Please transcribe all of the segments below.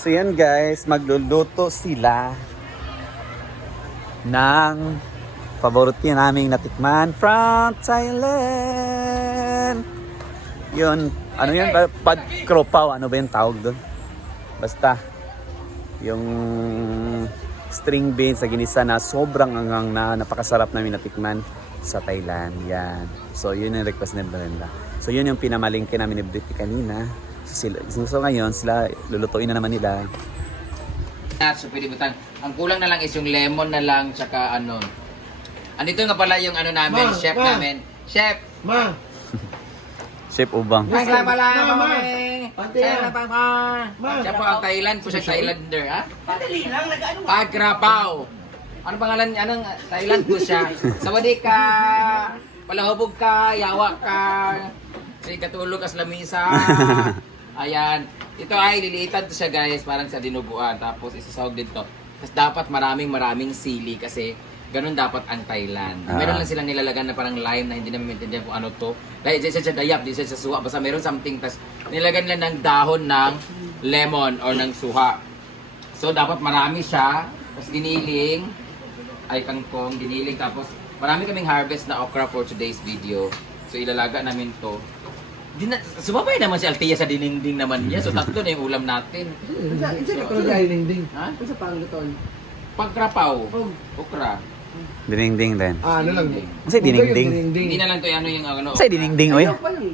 So yan guys, magluluto sila ng paborito naming natikman from Thailand. Yun, ano yan? Pad kropaw, ano ba yung tawag doon? Basta, yung string beans sa ginisa na sobrang angang na napakasarap namin natikman sa Thailand. Yan. So yun yung request ni Brenda. So yun yung pinamalingkin namin ni Britney kanina. So ngayon, sila lulutuin na naman nila. So pwede butang. Ang kulang na lang is yung lemon na lang tsaka ano. Andito nga pala yung ano namin, chef namin. Chef! Ma! Chef Ubang. Siya Ma! Siya po ang Thailand, po siya Thailander, ha? Pad Krapaw. Ano pangalan niya? Anong Thailand po siya? Sawadee ka! Palahubog ka, yawa ka. Kasi katulog ka sa lamisa. Ayan. Ito ay liliitan to siya guys, parang sa dinuguan. Tapos isasawag din to. Tapos dapat maraming sili kasi ganun dapat ang Thailand. Meron lang silang nilalagan na parang lime na hindi namin maintindihan kung ano to. Dahil di siya dayap, di siya suha. Basta meron something. Tapos nilagan lang ng dahon ng lemon or ng suha. So dapat marami siya. Tapos giniling. Ay kangkong, giniling. Tapos marami kaming harvest na okra for today's video. So ilalaga namin to. Sumabay naman si Althea sa dininding naman niya. So tatlo na yung ulam natin. Isa ka pala dahil ding. Ha? Isa pang luton. Pagkrapaw. Okra. Dinengding din. Ano lang. Kasi dinengding. Hindi na lang to ano yung ano. Kasi dinengding, oy.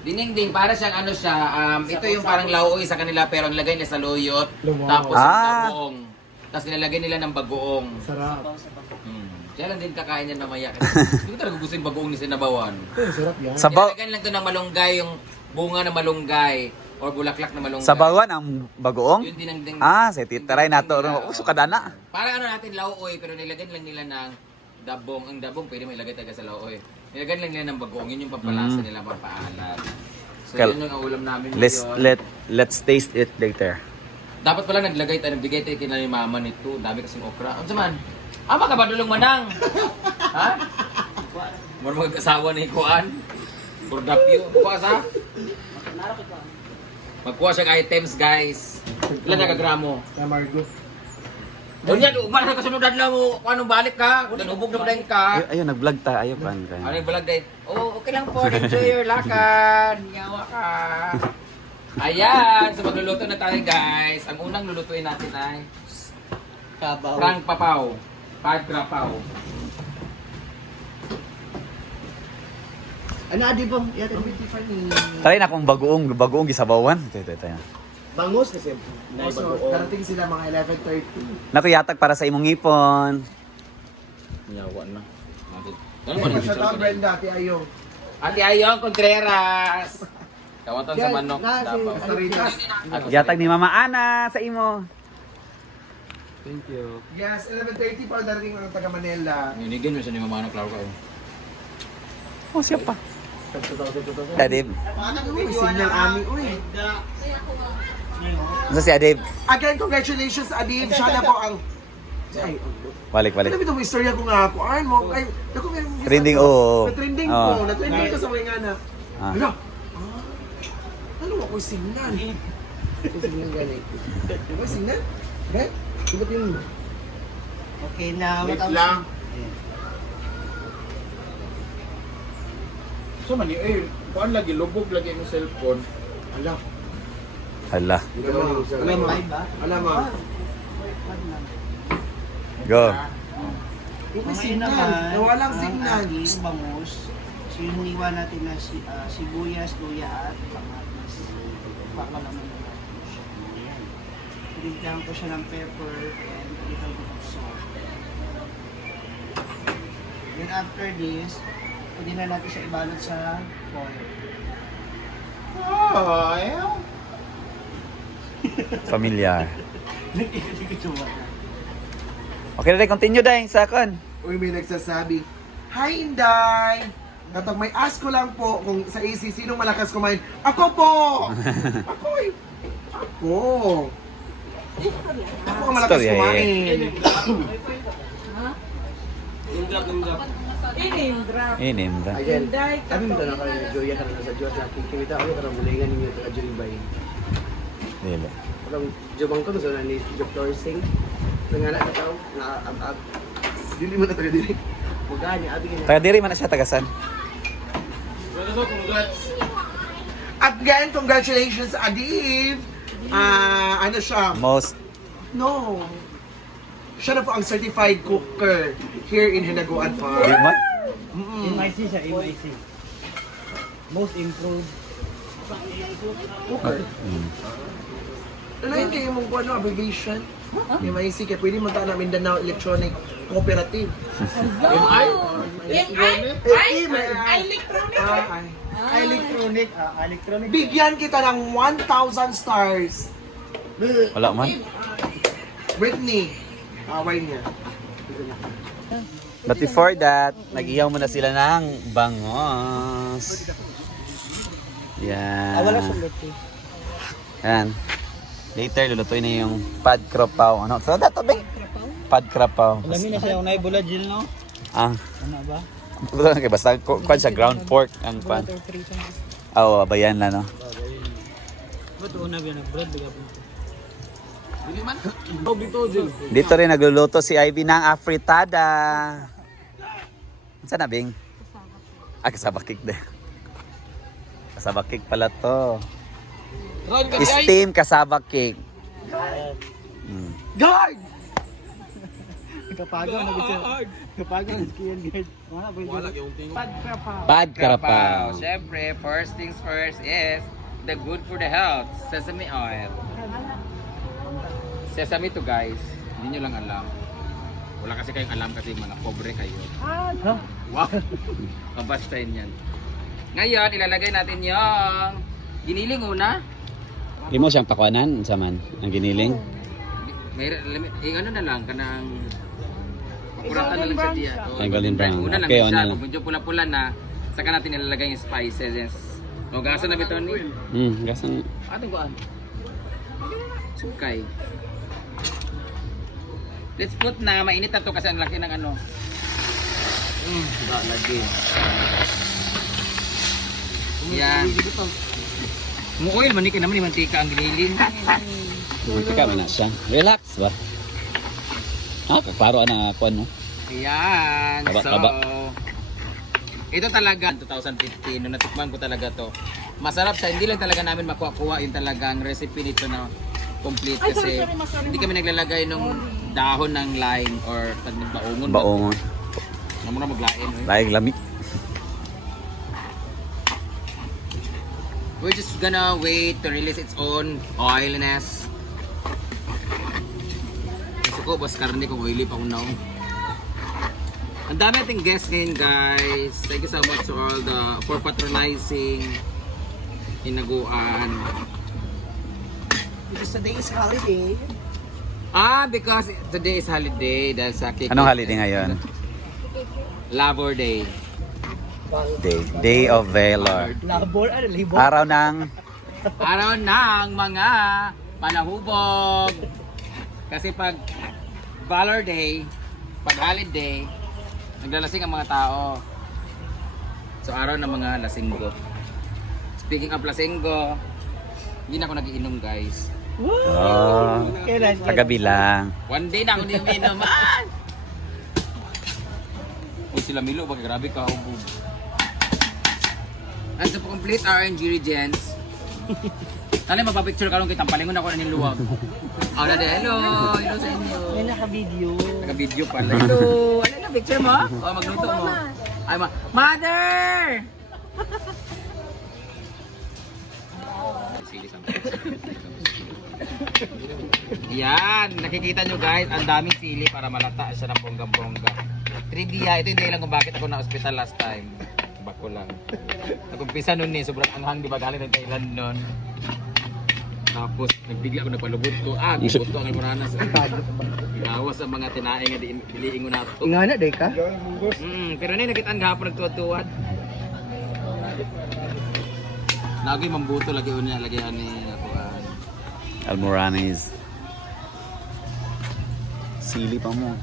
Dinengding, para siyang ano siya, ito yung parang lauoy sa kanila pero ang lagay niya sa loyot. Tapos yung bagoong. Tapos nilalagay nila ng bagoong. Sarap. Kaya lang din kakain niya mamaya. Kasi hindi ko talaga gusto yung bagoong ni Sinabawan. Sarap yan. Sabaw. Nilalagay lang to ng malunggay, yung bunga ng malunggay. Or bulaklak na malunggay. Sabawan ang bagoong? Yun dinengding. Sa titaray nato. Uso kadana. Parang ano natin, lauoy, pero nilagyan lang nila ng dabong. Ang dabong pwede mo ilagay talaga sa lauoy. Nilagyan lang nila ng bagoong. Yun yung pampalasa nila, pampaalat. So yun yung ulam namin ngayon. Let's taste it later. Dapat pala nagbigay tayo kina ni mama nito. Dami kasing okra. Ano saman? Ama ka ba dulong manang? Ha? Moro mag-asawa ni Kuan? Bordapyo. Kuha sa? Magkuha siya ng items guys. Ilan na kagramo? Sa Margo. Doon yan, umar na kasunudan lang mo. Kung anong balik ka, kung nanubog na din ka. Ayun, nag-vlog ta. Ayun, pan. Ano yung balag din? Oh, okay lang po. Enjoy your lakad. Yawa ka. Ayan, so magluluto na tayo guys. Ang unang lulutuin natin ay Prang Papaw. Pad Krapaw. Ano adi ba? Yata beautiful ni. Try na kung bagoong gisabawan. Ito. Bangus kasi. So, darating sila mga 11:30. Nakuyatag para sa imong ngipon. Yawa na. Shout out Brenda, Ate Ayong. Ate Ayong Contreras. Kawatan sa manok. Saritas. Yatag ni Mama Ana sa imo. Thank you. Yes, 11:30 para darating mga taga Manila. Ninigin mo siya ni Mama Ana, klaro kayo. Oh, siya pa. Adib. Uy, signal ami, uy. Ano si Adib? Again, congratulations, Adib. Siya na po ang... Ay, Balik. ano ba itong istorya ko nga ako? Ay, mo, ay, naku, may... Trending, oo. Na-trending Oo. ko. Na-trending ko sa mga nga na. Ah. Ano? Ano ako signal? Signal ganit. Ano signal? Okay? Ibot yun. Okay na. Wait lang. So man kuan lagi lubog lagi mo cellphone. Ala. Hala. Alam mo. Alam mo. Go. May signal. Nawalang signal. Bangus. So yung hiniwa natin na sibuyas, luya at kamatis. Pakalaman na natin siya. Ayan. Pinigyan ko siya ng pepper and a little bit of salt. Then after this, pwede na natin siya ibalot sa foil. Oh, ayaw. Familiar. Okay na continue dahil sa kon. Uy, may nagsasabi, Hi, Inday! Katag may ask ko lang po kung sa AC, sinong malakas kumain? Ako po! Ako eh! Ako! Ako ang malakas Storya, kumain. Inimda. Again, kami mo na kayo, Joya ka na sa Diyos, sa kikimita ako, karang bulingan ninyo, taga Juribay. Dili. From Jubang ko, so na ni Job Torsing. So nga na tao, na ab. Dili mo na taga dili. Buga ni abi nga. Taga diri man na siya, tagasan. At again, congratulations, Adib! Ano siya? Most No. Siya na po ang certified cooker here in Hinaguan Park. di man. MIC siya, MIC. Most improved. Cooker. Ano yun kayo mong ano, abbreviation? MIC, kaya pwede mo na Mindanao Electronic Cooperative. Electronic. Electronic. Bigyan kita ng 1,000 stars. Wala man. Britney, away niya. But before that, nag-ihaw muna sila ng bangos. Yan. Wala sa luto. Yan. Later, lulutuin na yung pad krapaw. Ano? So, dato ba? Pad krapaw. Alam na siya, unay bulad Jill, no? Ah. Ano ba? Basta, kwan siya, ground pork ang pan. Oo, bayan na, no? Ba't una ba nag-bread? Dito rin nagluluto si Ivy ng afritada. Saan na, Bing? Kasabak cake din. Kasabak cake pala to. Steam kasabak cake. Guard! Kapagaw na gusto. Kapagaw na skill guard. Wala yung Pad krapaw. Siyempre, first things first is the good for the health, sesame oil. Sesame to guys, hindi nyo lang alam. Wala kasi kayong alam kasi mga pobre kayo. Wow! Kabastahin yan. Ngayon, ilalagay natin yung giniling una. Hindi mo siyang pakwanan, saman, ang giniling. May ano na lang, kanang pakuratan na lang siya diya. Ay, golden brown. Una lang Okay, siya, una lang. kung medyo pula-pula na, saka natin ilalagay yung spices. O, gasa na bito ni? Gasang... Ating kuan. Sukay. Let's put na, mainit na to kasi ang laki ng ano. Lagi. Yan. Muoil, manikin naman, mantika ang giniling. Tika man na siya. Relax ba? Paro na ako, no? Ayan. Taba, So, taba. ito talaga, 2015, nung natikman ko talaga to. Masarap siya, hindi lang talaga namin makuha yung talagang recipe nito na complete kasi hindi kami naglalagay ng dahon ng lime or baongon. Baongon. Ano mo na maglain. Laing lamig. We're just gonna wait to release its own oiliness. Gusto ko, boss karne kung oily pa kunaw. Ang dami ating guests ngayon guys. Thank you so much to all for patronizing Hinaguan. Because today is holiday. Because today is holiday dahil sa cake. Anong holiday ngayon? Labor Day. Day of Valor. Labor, ano, labor? Araw ng... Araw ng mga panahubog. Kasi pag Valor Day, pag holiday, naglalasing ang mga tao. So araw ng mga lasinggo. Speaking of lasinggo, hindi na ako nagiinom guys. Oh, kagabi lang. One day na ako niinom. Kung sila Milo, bakit grabe ka hubog. And to complete our ingredients, Kali mapapicture ka nung kitang palingon ako na niluwag. Oh, dade, hello! Hello sa inyo! May naka-video. Naka-video pala. Hello! Ano na picture mo? Oh, magluto mo. Ay, Mother! Yan, nakikita nyo guys, ang daming sili para malata siya ng bongga-bongga. Trivia, ito yung dahilan kung bakit ako na-hospital last time. Bako lang. Nag-umpisa nun eh, sobrang anghang, di ba galing ng Thailand nun. Tapos, nagbigla ako, nagpalubot ko. Gibuto ang almoranas. Inawas ang mga tinae nga diliing ko na ito. Nga na, day ka? Pero na nakitaan gahapon nagtuwad-tuwad. Lagi mambuto, lagi unya, lagi ani ako. Almoranes. Sili pa mo.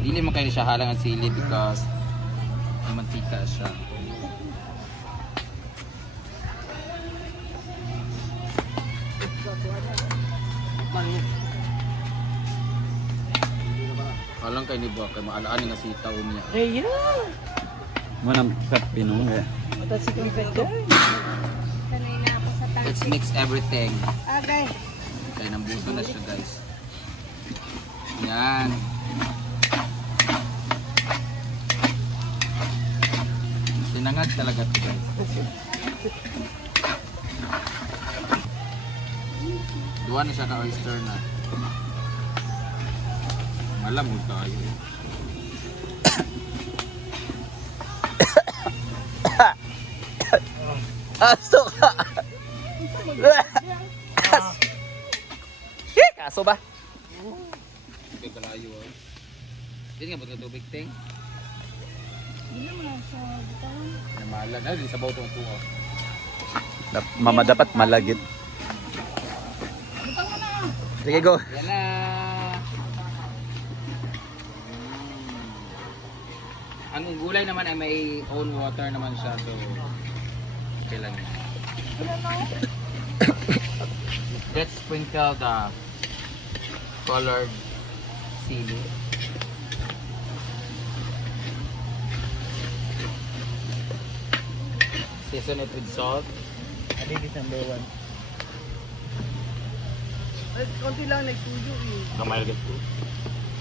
Dili mo kayo siya halang ang sili because may mantika siya. Alang kay ni ba kay maalaan nga sitaw niya. Raya! Mo nang pinong eh. Mata si kong pet Sanay na ako sa tansi. Let's mix everything. Agay. Kaya nambuto na siya guys. Yan. Sinangag talaga ito guys. Duwa na siya ka oyster na. Malamod tayo. Aso ka! Kaso ba? Hindi kalayo ah. Hindi nga ba't tubig ting? Hindi mo na sa bitawan. Namalag. Ay, di sa baw itong tuwa. Mama dapat malagit. Sige go. Yan na. Ang gulay naman ay may own water naman siya. So, okay lang yan. Let's sprinkle the colored sili. Season it with salt. Adi this number 1. Konti lang nagtuyo eh. Kamay gid ko.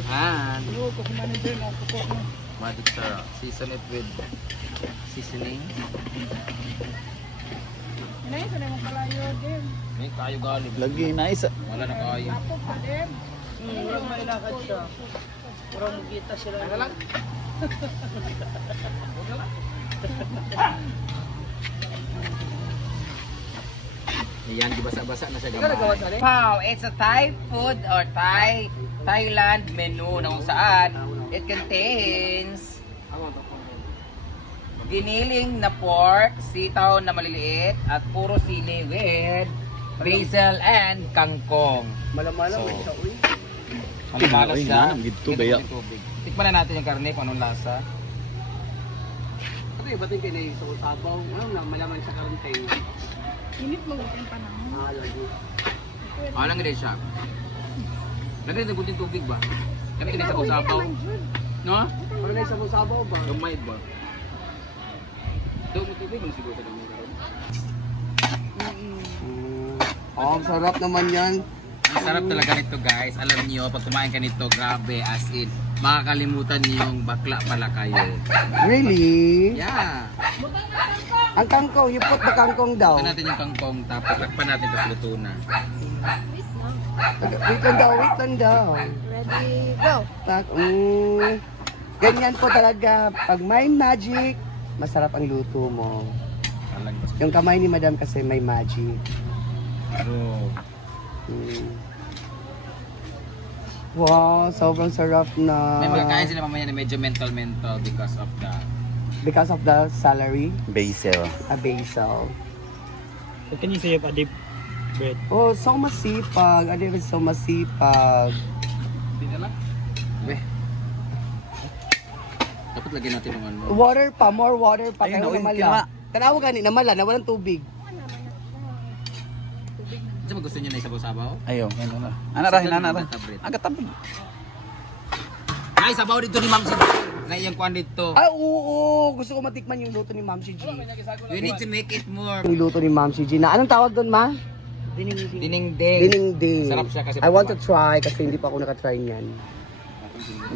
And Ano ko manager na ako po na. magic sarap. Season it with seasoning. Sanay, sanay mo kalayo, Dem. May kayo galing. Lagi na isa. Wala na kayo. Apo pa, Dem. Murang mailakad siya. Murang mugita sila. Ano lang? Ayan, di basa-basa na siya gamay. Wow, it's a Thai food or Thailand menu na kung saan it contains giniling na pork, sitaw na maliliit, at puro sili with basil and kangkong. Malam-malam So, siya uy. Malimalas Ay, siya. nanang gito, Gito baya. ng tubig. Tikman na natin yung karne kung anong lasa. Ito iba din kinay sa sabaw. Ano na malaman sa karantay. Init mo yung panahon. Lagi. Ah, lang din siya. Lagay na gunting tubig ba? Lagay na sa sabaw. No? Para na sa sabaw ba? Gamay ba? Daw mo tubig mo siguro sa dami karon. Oh, ang sarap naman yan. Ang sarap talaga nito guys. Alam niyo, pag kumain ka nito, grabe as in, makakalimutan niyo yung bakla pala kayo. Really? Yeah. Ang kangkong, you put the kangkong daw. Ito natin yung kangkong, tapos lakpan natin sa luto na. Wait lang daw. Ready, go. Ganyan po talaga. Pag may magic, masarap ang luto mo. Talagang Yung kamay ni madam kasi may magic. True. Wow, sobrang sarap na. May magkakain sila mamaya na medyo mental Because of the salary, Basil. a basil. So can you say about the bread? Oh, so masipag. Adi rin so masipag. Hindi na lang. Weh. Dapat lagyan natin ng ano. Water pa, more water pa. Ayun, Kaya uy, namala. kinama. Tanawa gani, namala, na walang tubig. Diyan mo gusto niyo na isabaw-sabaw? Ayo, ano na. Anarahin, anarahin. Agatabig. Ay, sabaw dito ni Ma'am si na iyang kuan dito. Ah, oo. Gusto ko matikman yung luto ni Ma'am si G. We need to make it more Yung luto ni Ma'am si G. Na, anong tawag doon, Ma? dinengdeng. Dinengding. Sarap siya kasi I want to try kasi hindi pa ako nakatry niyan.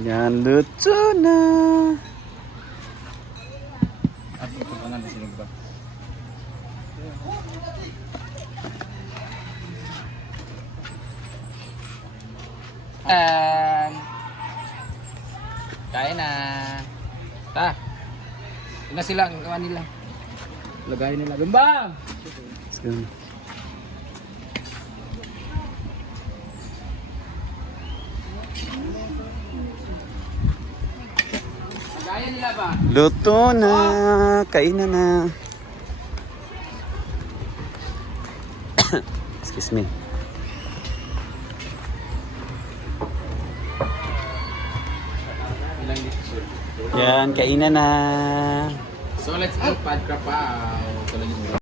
Yan, luto na. At ito pa nga nasinig ba? Kaya na. Ta. Ina sila ang gawa nila. Lagay nila. Gumbang! Let's go. Lagayan nila ba? Luto na. Kainan na. Excuse me. Ilang dito. Yan, kainan na. So let's eat pad krapao.